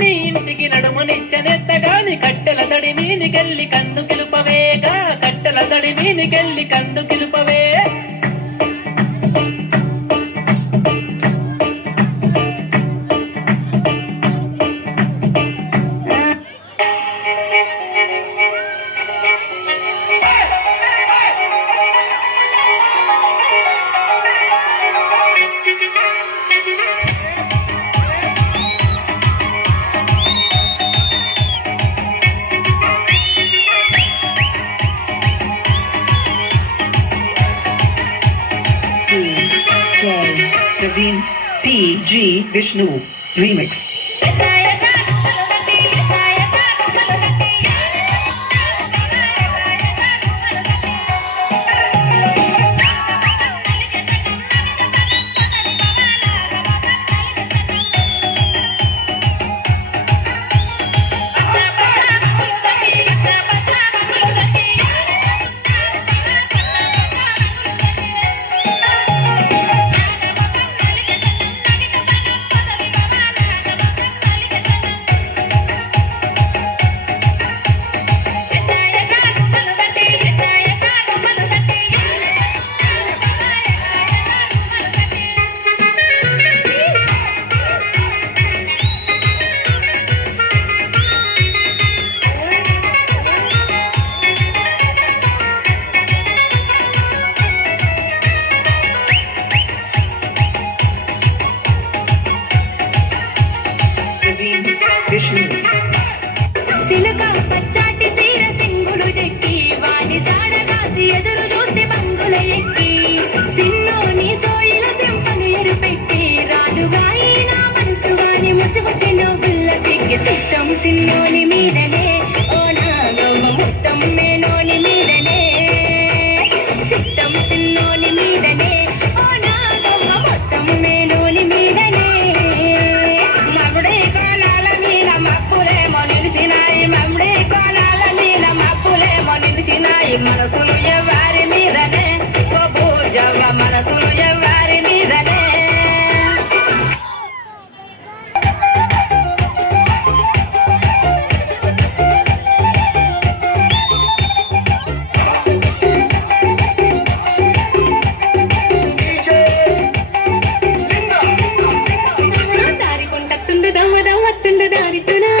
నీ ఇంటికి నడుమునిచ్చనెత్తగాని కట్టెల తడి మీనికెళ్ళి కన్ను కిలుపవేగా కట్టెల తడి మీనికెళ్ళి కన్ను కిలుపవే Praveen P.G. Vishnu Remix. సిలక పచ్చాటి సీర సింగులు చెక్కి వాడి సాడగాసి ఎదురు చూస్తే బంగుల ఎక్కి సిన్నోని సోయిల చెంపను ఎరుపెట్టి రాజుగాయి నా మనసు వాని ముసిముసి నవ్వుల సిగ్గి సిట్టం సిన్నోని మీదనే ఓ నా గవ్వ మొత్తం మేనోని మీదనే సిట్టం సిన్నోని మీదనే ఓ నా గవ్వ మొత్తం మేనోని మీదనే మగుడే కోణాల మీద మప్పులేమో నిలిసినాయి మమ్ముడి కోణాల మీద మప్పులేమో నిలిసినాయి మనసులు ఎవరి మీదనే ఓ పూజవ్వ మనసులు ఎవరి మీదనే దారి కొండత్తుండు దమ్మ దమ్మత్తుండు దారితునా